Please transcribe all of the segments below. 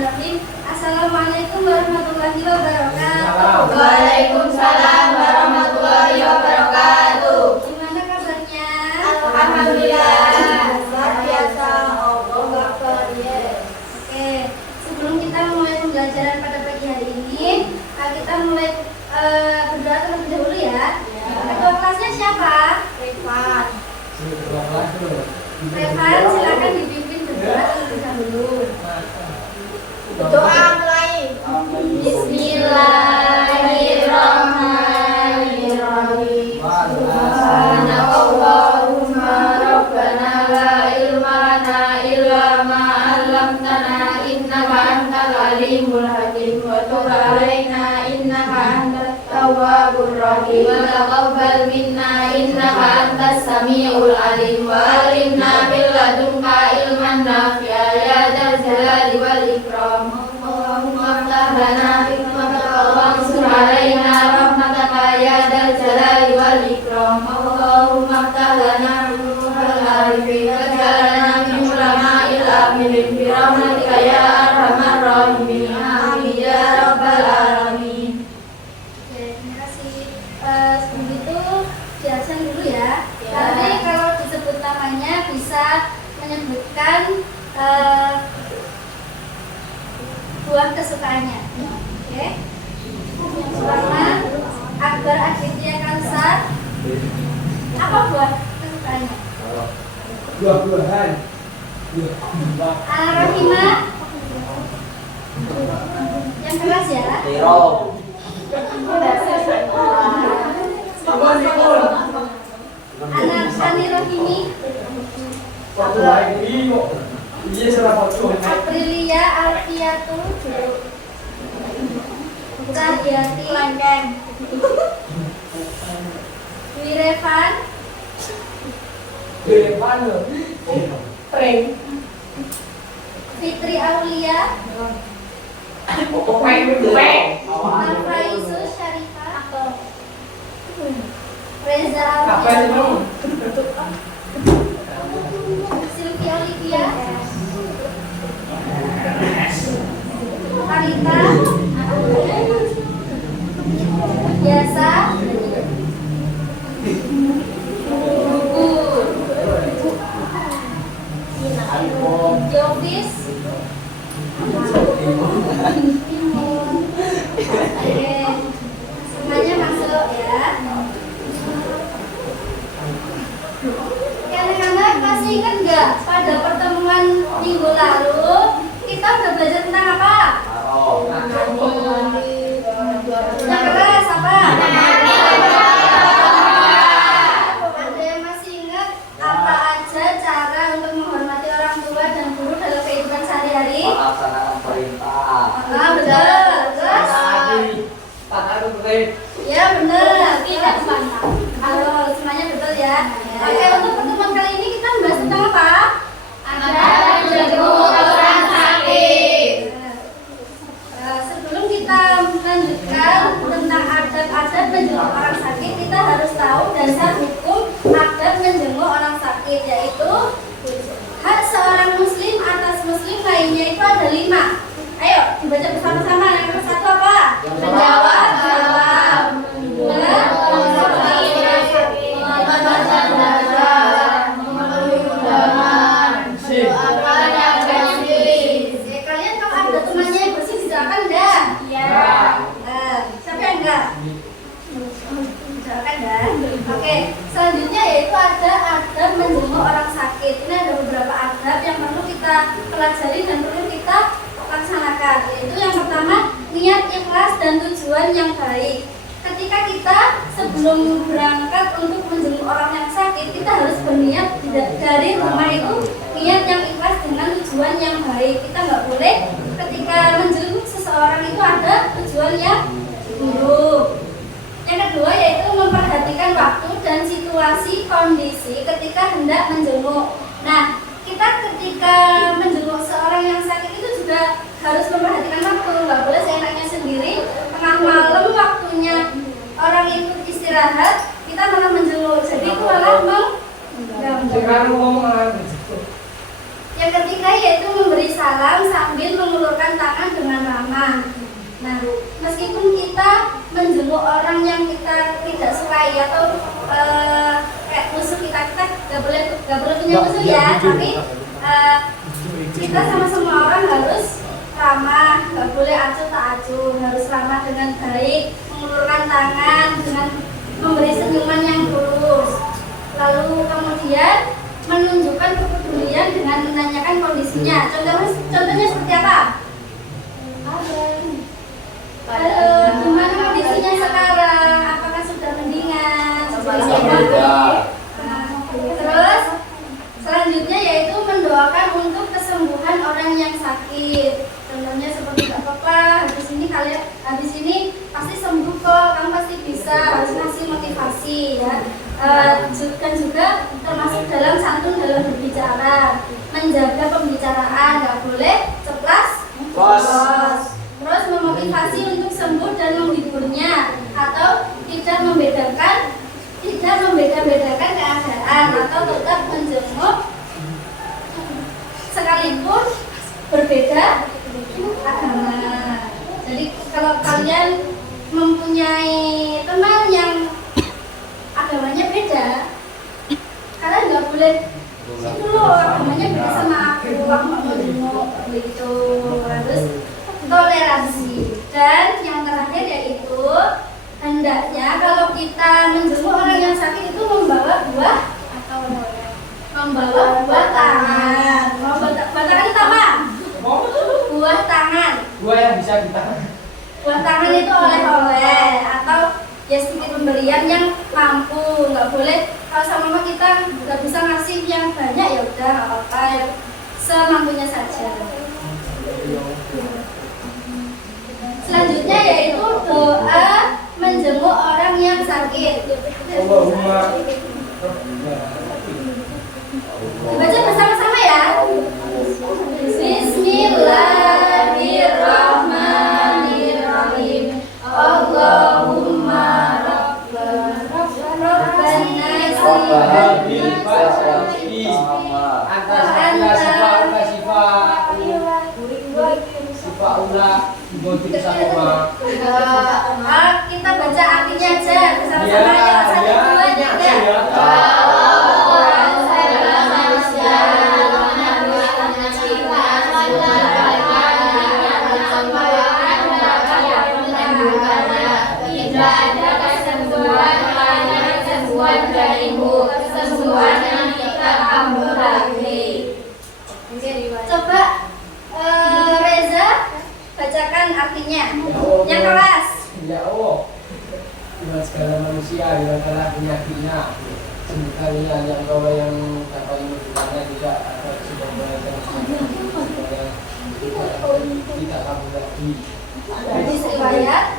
Bismillahirrahmanirrahim. Assalamualaikum warahmatullahi wabarakatuh. Waalaikumsalam warahmatullahi wabarakatuh. Gimana kabarnya? Alhamdulillah. Luar biasa. Allahu Akbar. Oke, sebelum kita mulai pembelajaran pada pagi hari ini, kita mulai berdoa terlebih dahulu ya. Ketua kelasnya siapa? Revan. Revan, silakan dipimpin berdoa terlebih dahulu. Doa mulai. Bismillahirrahmanirrahim. Subhanakallahumma rabbana la ilma lana illa ma 'allamtana innaka antal alimul hakim wa tub 'alaina innaka antat tawwabur rahim wa taqabbal minna innaka antas samiul alim wa 'allimna bil ladunka ilman nafi'a ya dzal jalali wal ikram. Allahumma ftah lana hikmataka wansur 'alaina rahmataka ya dzal jalali wal ikram. Allahumma ftah lana futuhal arifin waj'alna min ulama'il amilin bi rahmatika ya arhamar rahimin. Amin ya rabbal alamin. Oke, terima kasih. Sebelum itu diaksen dulu ya. Ya. Nanti kalau disebut namanya bisa menyebutkan buah kesukaannya. Oke. Yang pertama, Akbar Aditya Kansar. Apa buah kesukaannya? Buah-buahan. Rahimah. Yang keras ya. Anak Sani Rohimi. Waktu lagi kok. Iya salah foto. Aprilia Alfiatul Cahyati Lengkeng. Wirevan Depan loh. Prank. Fitri Aulia Prank. Nafaisu Syarifah Reza Apa Aulia itu? Sylvia Olivia Alita Biasa Jovis Oke, semuanya masuk ya. Oke, anak-anak masih ingat nggak pada pertemuan minggu lalu kita udah belajar tentang apa? Yang keras apa? Ada yang masih ingat apa aja cara untuk menghormati orang tua dan guru dalam kehidupan sehari-hari? Melaksanakan perintah. Betul. Terus? Ya benar. Tidak membantah. Halo, semuanya betul ya. Oke, untuk pertemuan kali ini kita membahas tentang apa? Adab menjenguk orang sakit. Sebelum kita melanjutkan tentang adab menjenguk orang sakit, kita harus tahu dasar hukum adab menjenguk orang sakit, yaitu hak seorang muslim atas muslim lainnya itu ada 5. Ayo dibaca bersama-sama. Yang nomor 1 apa? Menjawab salam. Dua, Mendoakan yang bersih. kalian kalau ada temannya yang bersih didoakan enggak? Ya. Siapa yang enggak? Didoakan enggak? Oke, selanjutnya yaitu ada adab menjenguk orang sakit. Ini ada beberapa adab yang perlu kita pelajari dan perlu kita laksanakan. Yaitu yang pertama, niat ikhlas dan tujuan yang baik. Ketika kita sebelum berangkat untuk menjenguk orang yang sakit, kita harus berniat dari rumah itu niat yang ikhlas dengan tujuan yang baik. Kita nggak boleh ketika menjenguk seseorang itu ada tujuan yang buruk. Yang kedua yaitu memperhatikan waktu dan situasi kondisi ketika hendak menjenguk. Nah, kita ketika menjenguk seorang yang sakit itu juga harus memperhatikan waktu. Nggak boleh seenaknya sendiri tengah malam waktunya orang itu istirahat kita malah menjenguk. Jadi itu malah mengganggu. Sekarang ngomong. Yang ketiga yaitu memberi salam sambil mengulurkan tangan dengan ramah. Nah, meskipun kita menjenguk orang yang kita tidak sukai atau kayak musuh kita nggak boleh punya musuh ya, tapi kita sama semua orang harus ramah, nggak boleh acuh tak acuh, harus ramah dengan baik, mengulurkan tangan dengan memberi senyuman yang tulus. Lalu kemudian menunjukkan kepedulian dengan menanyakan kondisinya. Contohnya seperti apa? Gimana kondisinya sekarang? Apakah sudah mendingan? Terus selanjutnya yaitu mendoakan untuk kesembuhan orang yang sakit. Contohnya seperti Kak Papa, habis ini pasti sembuh kok, kamu pasti bisa, harus ngasih motivasi ya. Dan juga termasuk dalam santun dalam berbicara, menjaga pembicaraan, nggak boleh ceplas bos. Terus memotivasi untuk sembuh dan menghiburnya, atau tidak membeda-bedakan keadaan, atau tetap menjenguk sekalipun berbeda agama. Jadi kalau kalian mempunyai teman yang agamanya beda, kalian nggak boleh itu loh agamanya beda sama aku nggak mau jenguk begitu. Harus toleransi. Dan yang terakhir yaitu hendaknya kalau kita menjenguk orang yang sakit itu membawa buah tangan. Buah tangan itu apa? Buah tangan. Buah yang bisa ditahan. Buah tangan itu oleh-oleh atau ya sedikit pemberian yang mampu. Nggak boleh kalau sama mama kita nggak bisa ngasih yang banyak, ya udah nggak apa-apa, ya semampunya saja. Selanjutnya yaitu doa menjenguk orang yang sakit. Baca bersama-sama ya. Bismillahirrahmanirrahim. Allahumma kita baca artinya aja bersama-sama ya. 1, 2, 3. Coba Reza bacakan artinya yang keras. Ya Allah, dengan segala manusia hilangkanlah penyakitnya, sembuhkannya yang kau yang dapat menyembuhkannya, tidak ada sebab supaya tidak kamu lagi. Hadis riwayat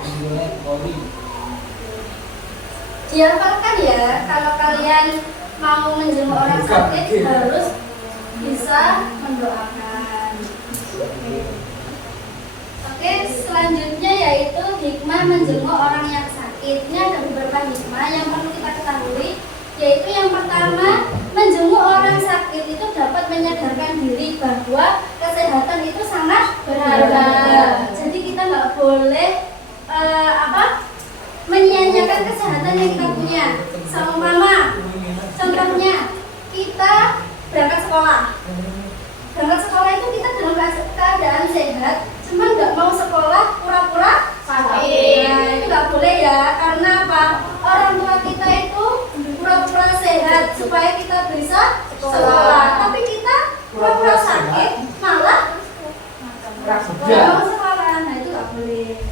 dihafalkan ya. Kalau kalian mau menjenguk orang sakit harus bisa mendoakan. Oke, selanjutnya yaitu hikmah menjenguk orang yang sakit. Ini ada beberapa hikmah yang perlu kita ketahui, yaitu yang pertama, menjenguk orang sakit itu dapat menyadarkan diri bahwa kesehatan itu sangat berharga. Jadi kita nggak boleh menyia-nyiakan kesehatan yang kita punya. Sama mama, contohnya kita berangkat sekolah. Berangkat sekolah itu kita dalam keadaan sehat, cuman nggak mau sekolah pura-pura sakit. Nah, itu nggak boleh ya, karena apa? Orang tua kita itu pura-pura sehat supaya kita bisa sekolah, tapi kita pura-pura sakit malah nggak mau sekolah. Nah, itu nggak boleh.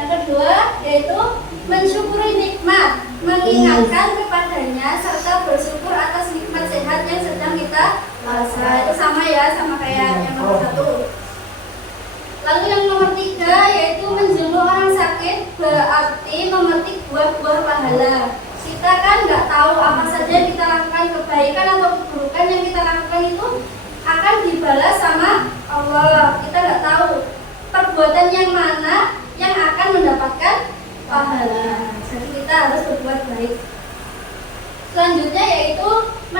Yang kedua yaitu mensyukuri nikmat, mengingatkan kepadanya serta bersyukur atas nikmat sehat yang sedang kita rasa. Itu sama ya, sama kayak yang nomor 1. Lalu yang nomor 3 yaitu menjenguk orang sakit berarti memetik buah-buah pahala. Kita kan nggak tahu apa saja yang kita lakukan, kebaikan atau keburukan yang kita lakukan itu akan dibalas sama Allah. Kita nggak tahu perbuatan yang mana yang akan mendapatkan pahala. Jadi kita harus berbuat baik. Selanjutnya yaitu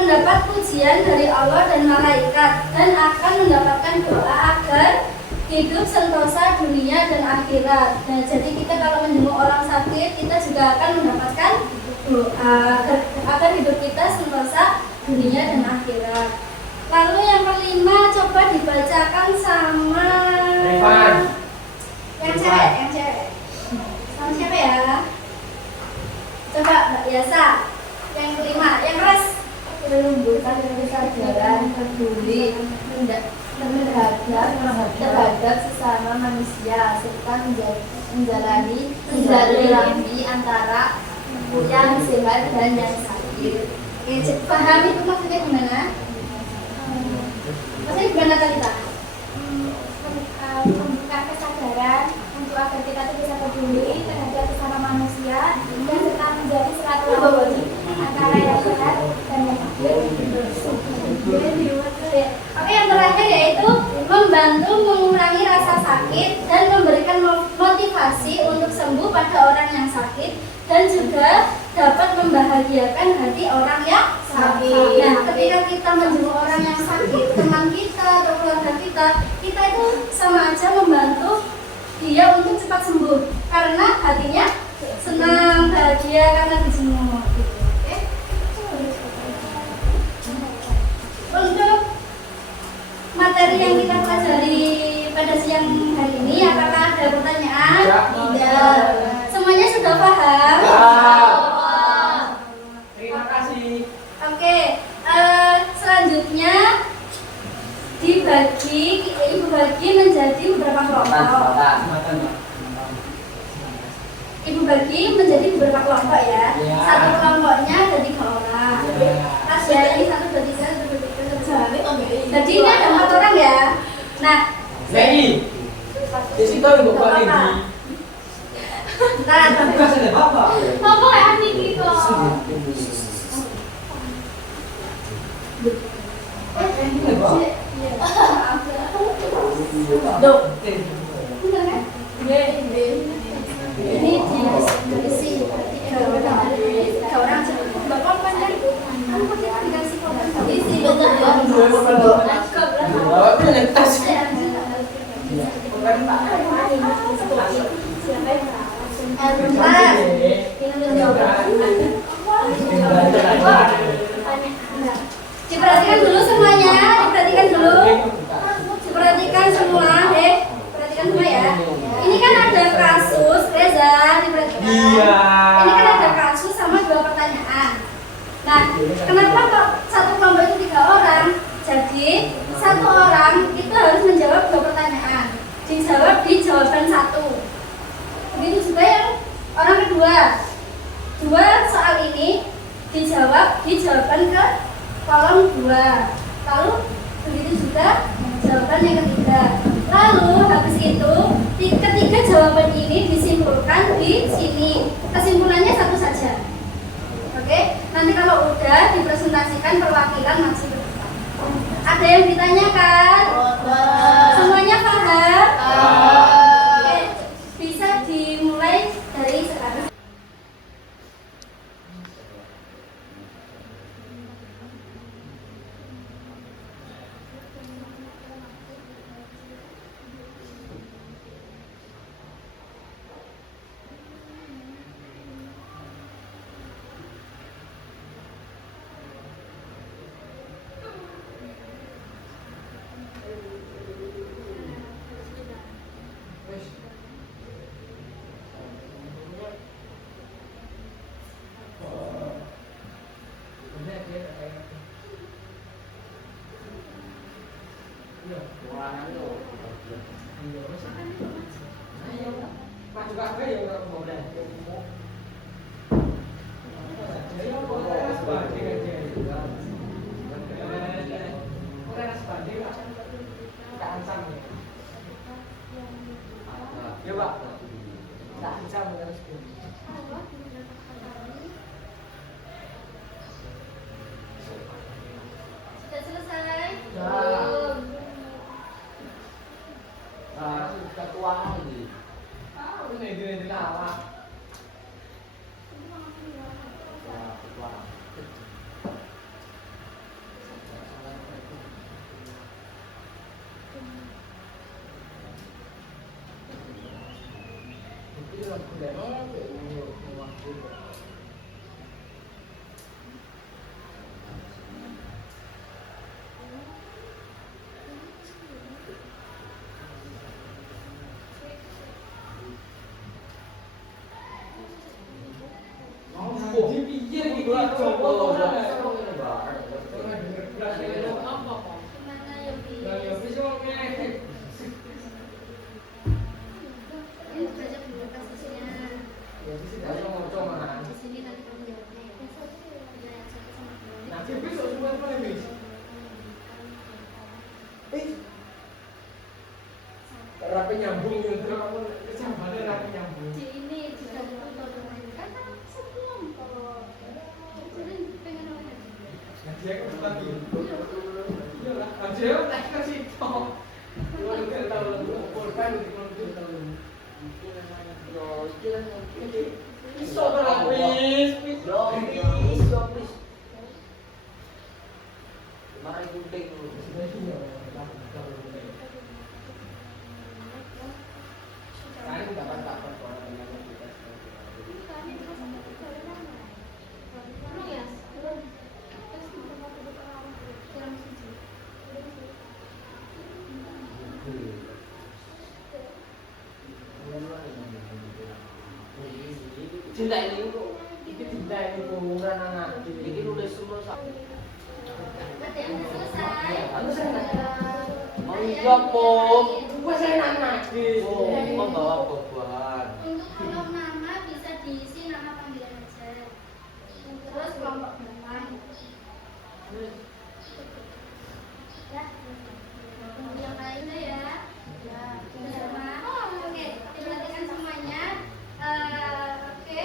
mendapat pujian dari Allah dan malaikat dan akan mendapatkan doa agar hidup sentosa dunia dan akhirat. Nah, jadi kita kalau menjenguk orang sakit, kita juga akan mendapatkan doa agar hidup kita sentosa dunia dan akhirat. Lalu yang kelima, coba dibacakan sama yang cewek. Sama siapa ya? Coba Mbak Yasa. Yang kelima, yang keras. Menumbuhkan kesadaran peduli terhadap sesama manusia serta menjalani antara yang sehat dan yang sakit. Paham itu maksudnya gimana? Maksudnya gimana Talita? Membuka kesadaran untuk agar kita tuh bisa peduli terhadap sesama manusia dan serta menjadi silaturahmi antara yang sehat dan yang sakit. Oke, yang terakhir yaitu membantu mengurangi rasa sakit dan memberikan motivasi untuk sembuh pada orang yang sakit dan juga dapat membahagiakan hati orang yang sakit. Nah, ketika kita menjenguk orang yang sakit, teman kita atau keluarga kita itu sama aja membantu dia untuk cepat sembuh karena hatinya senang, bahagia karena dijenguk. Oke. Untuk materi yang kita pelajari pada siang hari ini, apakah ada pertanyaan? Tidak. Semuanya sudah paham? Terima kasih. Oke, selanjutnya ibu bagi menjadi beberapa kelompok. Ibu bagi menjadi beberapa kelompok ya. Ya. Satu kelompoknya ada 3 orang. Ada ini 1, 2, 3, 1, 2, 3, 1, 2, 3. Jadi ini ada 4 orang ya. Nah, Lady, di situ ibu Pak Lady. nah, Bukan ada bapak. ngomong kayak adik gitu. Duh, bener kan? Ini diisi 3 orang. Bapak pandang, kan pakai aplikasi foto. Isi betul ya. Bapak punya tas. Diperhatikan dulu semuanya, diperhatikan dulu. Diperhatikan semua, perhatikan semua ya. Ini kan ada kasus, Reza, diperhatikan. Iya. Ini kan ada kasus sama 2 pertanyaan. Nah, kenapa kok satu kelompok itu 3 orang? Jadi, 1 orang itu harus menjawab 2 pertanyaan. Dijawab di jawaban 1. Begitu juga yang orang kedua. 2 soal ini dijawab di jawaban ke kolom 2. Lalu begitu juga jawaban yang ketiga. Lalu habis itu ketiga jawaban ini disimpulkan di sini. Kesimpulannya satu saja. Oke, nanti kalau udah dipresentasikan perwakilan masih berdepan. Ada yang ditanyakan? Semuanya paham? Oke, bisa dimulai dari sekarang. Ya Pak. Tak bisa meneruskan. Sudah selesai? Sudah. Ketua lagi. Ini awak. lagu lemah mewakili. Oh, piye iki coba Gimana ya, Bi? ya bisa ngene. Ini baca dulu kasusnya. Ya sih kalau mau coba Di sini nanti kamu jawabnya ya. Ya, satu sama dua. nanti besok semua mana bis? Rapi nyambung gitu, kecamatan rapi nyambung. Di ini di dalam foto kan sekelompok. Jadi pengen apa? Nah dia kan tadi, iya lah, dia kan kasih top. Dua udah tahu lagu korban di konten tahu. Iso berlapis, Please. Mari gunting. Saya dapat dapat orang yang kita Belum ya? Belum. Terus mau ke orang kurang siji. Cinta ini Iki cinta ini kuburan anak. ini nulis semua sama. Berarti yang selesai. Mau jawab, Pom. Gua saya anak. Oh, membawa beban. Untuk kelompok nama bisa diisi nama panggilan aja. Terus kelompok teman. Ya. Yang lainnya ya. Ya. Sudah sama. Oke. Diperhatikan semuanya. Oke.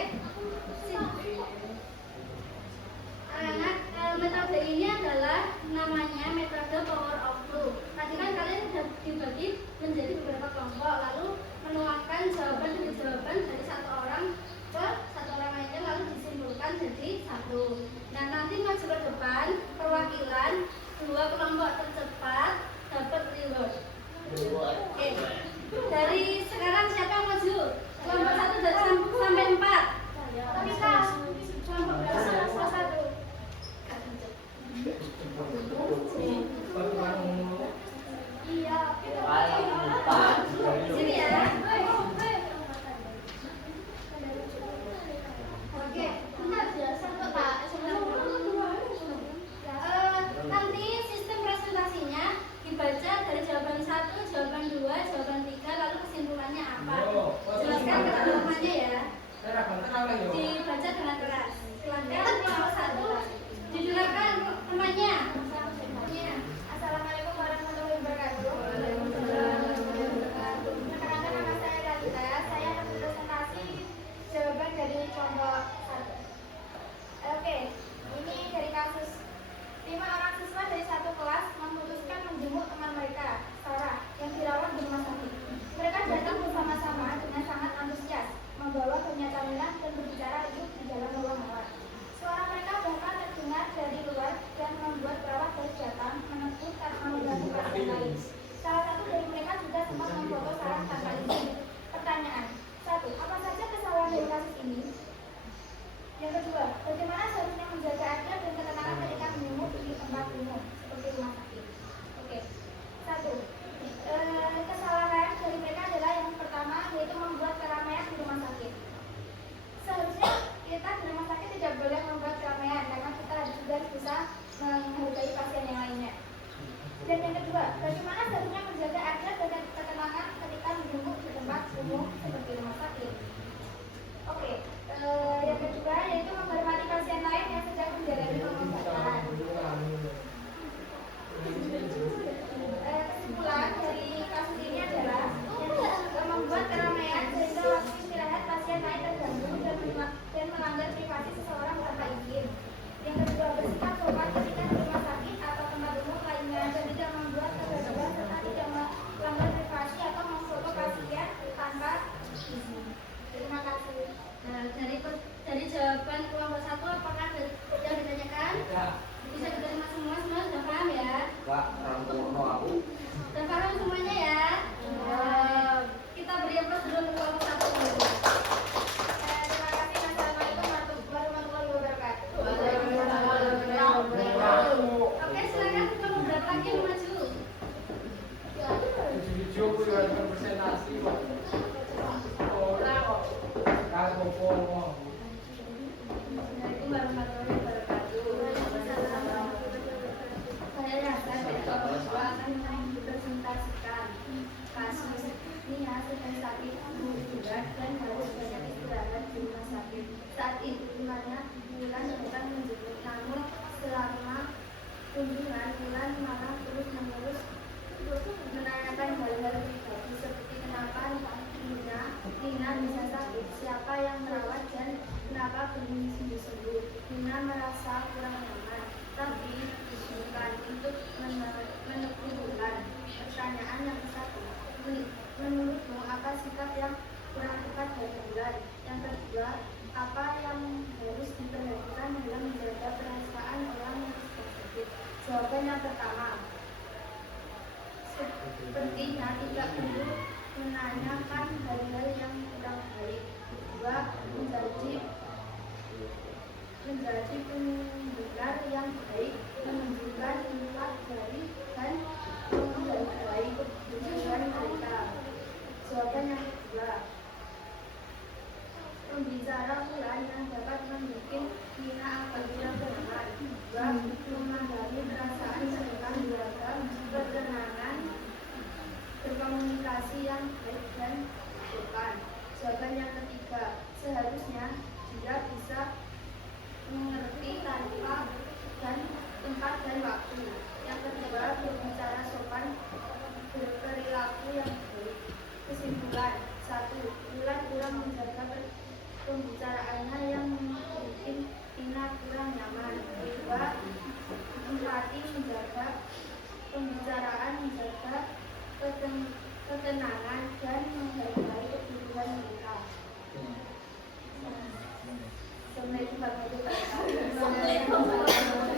Anak metode ini adalah namanya metode power of two. Tadi kan kalian sudah dibagi menjadi beberapa kelompok, lalu menuangkan jawaban demi jawaban dari satu orang ke satu orang lainnya, lalu disimpulkan jadi satu. Nah nanti maju ke depan perwakilan dua kelompok tercepat dapat reward. Oke. Dari sekarang siapa yang maju? Kelompok satu dari sampai 4. Kita kelompok berapa salah satu? Iya. Paling empat. Sini ya. Oke, bentar ya, satu Pak. Nanti sistem presentasinya dibaca dari jawaban 1, jawaban 2, jawaban 3, lalu kesimpulannya apa. Jelaskan ke teman-temannya ya. Dibaca dengan keras. Silakan kelompok 1 didengarkan temannya. Assalamualaikum warahmatullahi wabarakatuh. Perkenalkan nama saya Dalita. Saya akan presentasi jawaban dari kelompok 1. Oke, ini dari kasus 5 orang siswa dari satu kelas memutuskan menjenguk teman mereka, Sarah, yang dirawat di rumah sakit. Mereka datang bersama-sama dengan sangat antusias, membawa pernyataan dan berbicara riuh di dalam ruang rawat. Suara mereka bahkan terdengar dari luar dan membuat perawat harus datang menegur karena mengganggu pasien lain. Salah satu dari mereka juga sempat memfoto Sarah tanpa izin. Pertanyaan: 1. Apa saja kesalahan dari kasus ini? Yang kedua, bagaimana seharusnya menjaga adil dan ketenangan ketika menjenguk di tempat umum seperti rumah sakit? Oke. 1. Kesalahan dari mereka adalah yang pertama, yaitu membuat keramaian di rumah sakit. Seharusnya kita di rumah sakit tidak boleh membuat keramaian karena kita juga bisa menghargai pasien yang lainnya. Dan yang kedua, bagaimana seharusnya menjaga adil dan ketenangan ketika menjenguk di tempat umum seperti rumah sakit? Oke. Yang kedua yaitu menghormati pasien lain yang sedang juga presentasi kok. Orang kok kalau ngomong. Assalamualaikum warahmatullahi wabarakatuh. Saya Rasa dari orang tua akan mempresentasikan kasus Nia sedang sakit berat dan harus banyak istirahat di rumah sakit. Saat itu dimana Bulan sedang menjemput, namun selama kunjungan Bulan malah terus menerus menanyakan hal-hal pribadi seperti kenapa Nina bisa sakit, siapa yang merawat dan kenapa belum sembuh-sembuh. Nina merasa kurang nyaman, tapi disuruhkan untuk menegur Bulan. Pertanyaan yang satu, menurutmu apa sikap yang kurang tepat dari Bulan? Yang kedua, apa yang harus diperhatikan dalam menjaga perasaan orang yang sedang sakit? Jawaban yang pertama, sepertinya tidak perlu menanyakan hal-hal yang kurang baik. Kedua, menjadi pendengar yang baik, menunjukkan sifat dari dan menghargai tujuan mereka. Jawaban yang kedua, pembicara Bulan yang dapat membuat Nina apabila bernyaman. Dua, memahami perasaan serta menjaga ketenangan, berkomunikasi yang baik dan sopan. Jawaban yang ketiga, seharusnya dia bisa mengerti tempat dan waktu. Yang kedua, berbicara sopan, berperilaku yang baik. Kesimpulan, 1. Bulan kurang menjaga pembicaraannya yang membuat Nina kurang nyaman. 2. Empati, menjaga pembicaraan, menjaga ketenangan dan menghargai kebutuhan mereka. Assalamualaikum warahmatullahi wabarakatuh.